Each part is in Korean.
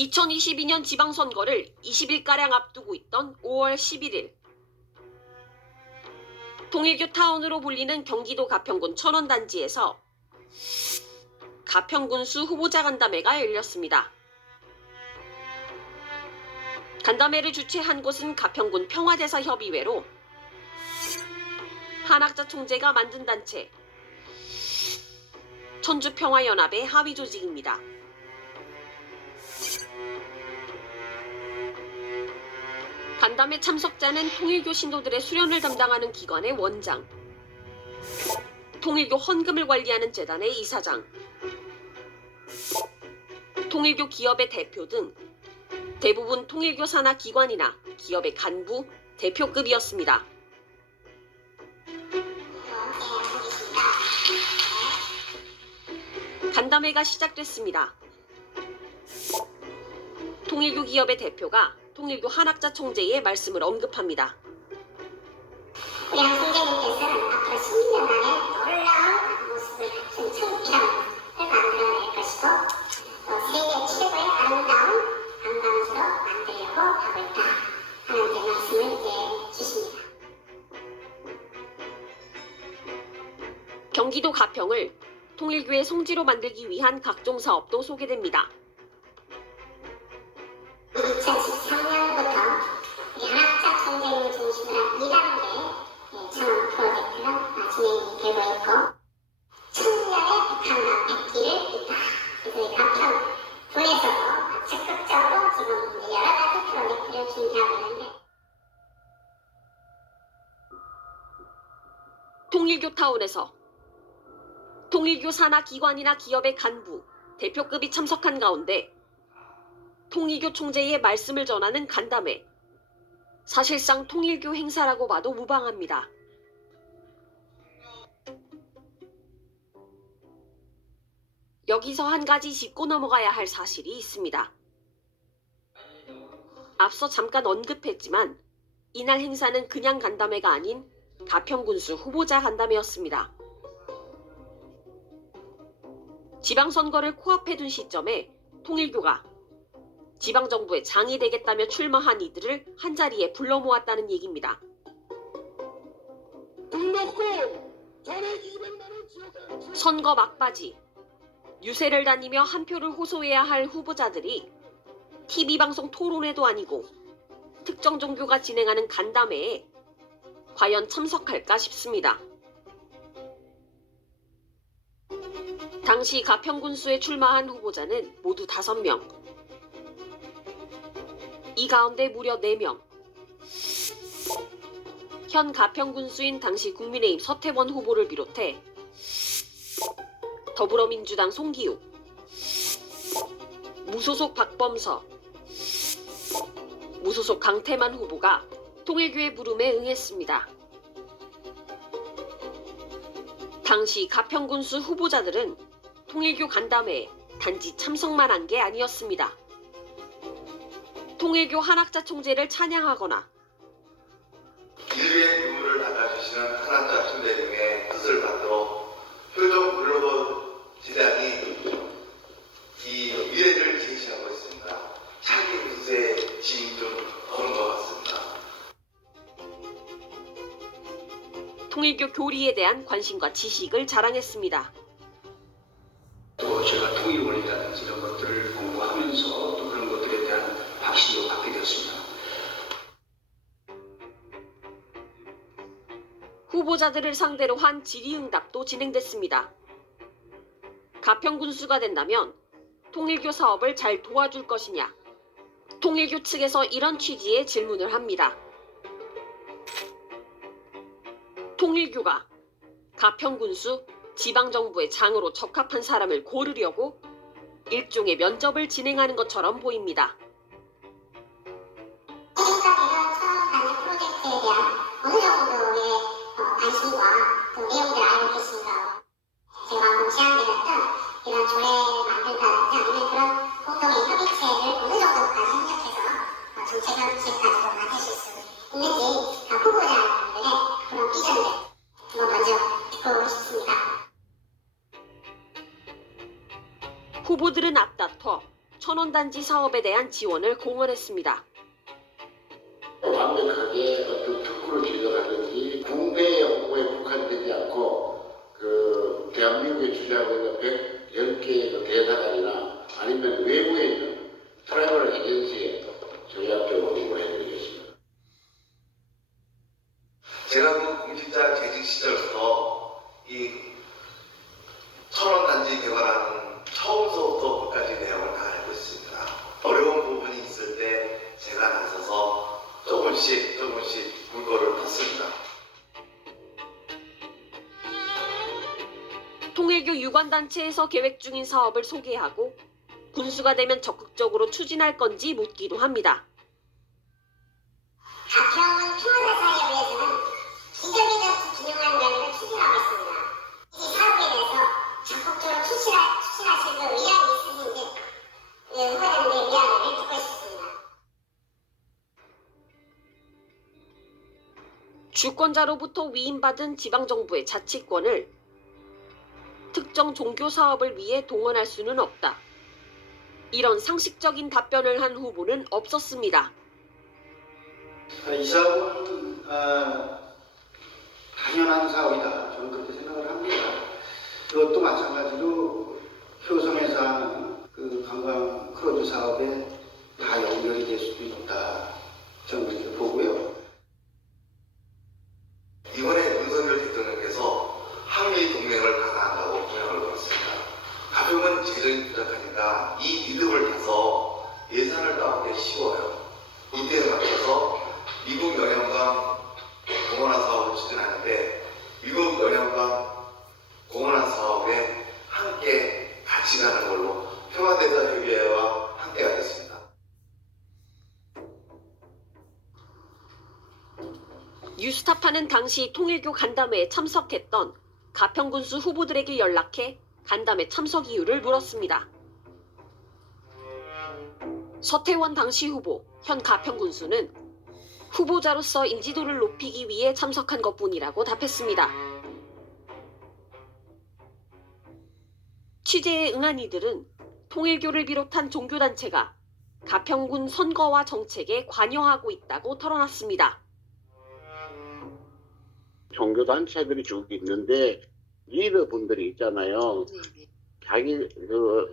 2022년 지방선거를 20일가량 앞두고 있던 5월 11일. 통일교 타운으로 불리는 경기도 가평군 천원단지에서 가평군수 후보자 간담회가 열렸습니다. 간담회를 주최한 곳은 가평군 평화대사협의회로 한학자 총재가 만든 단체 천주평화연합의 하위 조직입니다. 간담회 참석자는 통일교 신도들의 수련을 담당하는 기관의 원장, 통일교 헌금을 관리하는 재단의 이사장, 통일교 기업의 대표 등 대부분 통일교 산하 기관이나 기업의 간부, 대표급이었습니다. 간담회가 시작됐습니다. 통일교 기업의 대표가 통일교 한학자 총재의 말씀을 언급합니다. 우리 한 총재님께서는 앞으로 10년 안에 놀라운 모습을 갖춘 청기랑을 만들어낼 것이고 또 세계 최고의 아름다운 관광지로 만들려고 하고 있다 하는 말씀을 주십니다. 경기도 가평을 통일교의 성지로 만들기 위한 각종 사업도 소개됩니다. 2013년부터 우리 한학자 총재님을 중심으로 한 2단계 창업 프로젝트가 진행이 되고 있고 청년의 북한과 맺기를 있다. 그래서 이 가평 군에서도 적극적으로 지금 여러 가지 프로젝트를 준비하고 있는데 통일교 타운에서 통일교 산하 기관이나 기업의 간부, 대표급이 참석한 가운데 통일교 총재의 말씀을 전하는 간담회. 사실상 통일교 행사라고 봐도 무방합니다. 여기서 한 가지 짚고 넘어가야 할 사실이 있습니다. 앞서 잠깐 언급했지만 이날 행사는 그냥 간담회가 아닌 가평군수 후보자 간담회였습니다. 지방선거를 코앞에 둔 시점에 통일교가 지방정부의 장이 되겠다며 출마한 이들을 한자리에 불러 모았다는 얘기입니다. 선거 막바지, 유세를 다니며 한 표를 호소해야 할 후보자들이 TV방송 토론회도 아니고 특정 종교가 진행하는 간담회에 과연 참석할까 싶습니다. 당시 가평군수에 출마한 후보자는 모두 5명. 이 가운데 무려 4명. 현 가평군수인 당시 국민의힘 서태원 후보를 비롯해 더불어민주당 송기욱, 무소속 박범서, 무소속 강태만 후보가 통일교의 부름에 응했습니다. 당시 가평군수 후보자들은 통일교 간담회에 단지 참석만 한 게 아니었습니다. 통일교 한학자 총재를 찬양하거나 인류의 눈물을 닦아주시는 한학자 총재 등의 뜻을 받들어 표적 글로벌 지단이 이 미래를 제시하고 있습니다. 차기 우수의 짐이 좀 오는 것 같습니다. 통일교 교리에 대한 관심과 지식을 자랑했습니다. 또 제가 통일원이라든지 이런 것들을 공부하면서 또 그런 것들에 대한 확신도 갖게 되었습니다. 후보자들을 상대로 한 질의응답도 진행됐습니다. 가평군수가 된다면 통일교 사업을 잘 도와줄 것이냐? 통일교 측에서 이런 취지의 질문을 합니다. 통일교가 가평군수 지방정부의 장으로 적합한 사람을 고르려고 일종의 면접을 진행하는 것처럼 보입니다. 지금까지 이런 천원단지 프로젝트에 대한 어느 정도의 관심과 그 내용들을 알고 계신가 제가 한번 제안드렸던 이런 조례 만들다든지 아니면 그런 공동의 협의체를 어느 정도까지 협력해서 정책 형식까지도 만드실 수 있는지 후보자들의 그런 비전을 한번 먼저 듣고 싶습니다. 후보들은 앞다퉈 천원단지 사업에 대한 지원을 공언했습니다. 완벽하게 어떤 특구를 지정하든지 국내 홍보에 국한되지 않고 그 대한민국에 주재하고 있는 110개의 그 대사관이나 아니면 외국에 있는 트래블 에전시에 전략적으로 홍보를 해드리겠습니다. 제가 그 공직자 재직 시절부터 이 천원단지 개발하는 처음서부터 끝까지 내용을 다 알고 있습니다. 어려운 부분이 있을 때 제가 나서서 조금씩 물꼬를 텄습니다. 통일교 유관단체에서 계획 중인 사업을 소개하고 군수가 되면 적극적으로 추진할 건지 묻기도 합니다. 가평은 평화사 사업에 대해서는 기적이적 균형한 면을 추진하고 있습니다. 이 사업에 대해서 적극적으로 추진하실 그 의향이 있으신지 후보자님의 의향을 듣고 싶습니다. 주권자로부터 위임받은 지방정부의 자치권을 특정 종교 사업을 위해 동원할 수는 없다. 이런 상식적인 답변을 한 후보는 없었습니다. 이 사업은 당연한 사업이다. 저는 그렇게 생각을 합니다. 이것도 마찬가지로 효성에서 하는 그 관광 크루즈 사업에 다 연결이 될 수도 있다. 저는 그렇게 보고요. 이번에 윤석열 대통령께서 한미 동맹을 강화한다고 공약을 걸었습니다. 가평은 재정이 부족하니까 이 리듬을 타서 예산을 따오기 쉬워요. 이때에 맞춰서 미국 연영강 공원화 사업을 추진하는데 미국 연영강 공원화 사업에 함께 같이 가는 걸로 평화대사 협의회와 함께 하겠습니다. 뉴스타파는 당시 통일교 간담회에 참석했던 가평군수 후보들에게 연락해 간담회 참석 이유를 물었습니다. 서태원 당시 후보, 현 가평군수는 후보자로서 인지도를 높이기 위해 참석한 것뿐이라고 답했습니다. 취재에 응한 이들은 통일교를 비롯한 종교단체가 가평군 선거와 정책에 관여하고 있다고 털어놨습니다. 종교단체들이 쭉 있는데 리더분들이 있잖아요. 자기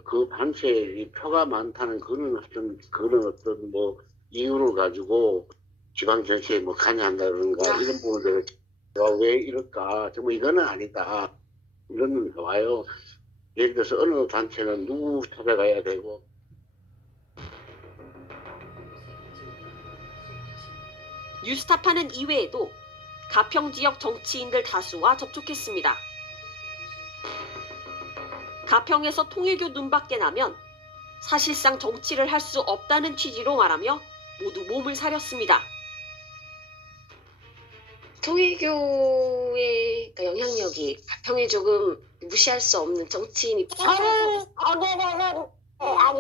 그 단체에 표가 많다는 그런 어떤 뭐 이유를 가지고 지방 정치에 뭐 관여한다든가 이런 부분들을 왜 이럴까 정말 이거는 아니다 이런 거 와요. 예를 들어서 어느 단체는 누구 찾아가야 되고. 뉴스타파는 이외에도 가평 지역 정치인들 다수와 접촉했습니다. 가평에서 통일교 눈밖에 나면 사실상 정치를 할 수 없다는 취지로 말하며 모두 몸을 사렸습니다. 통일교의 영향력이 가평에 조금 무시할 수 없는 정치인이 저는 거기에 대해서 아주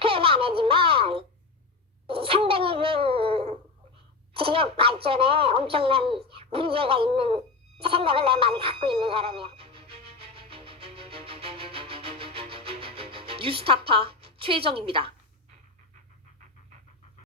표현 안 하지만 상당히 그 지역 발전에 엄청난 문제가 있는 생각을 내가 많이 갖고 있는 사람이야. 뉴스타파 최정입니다.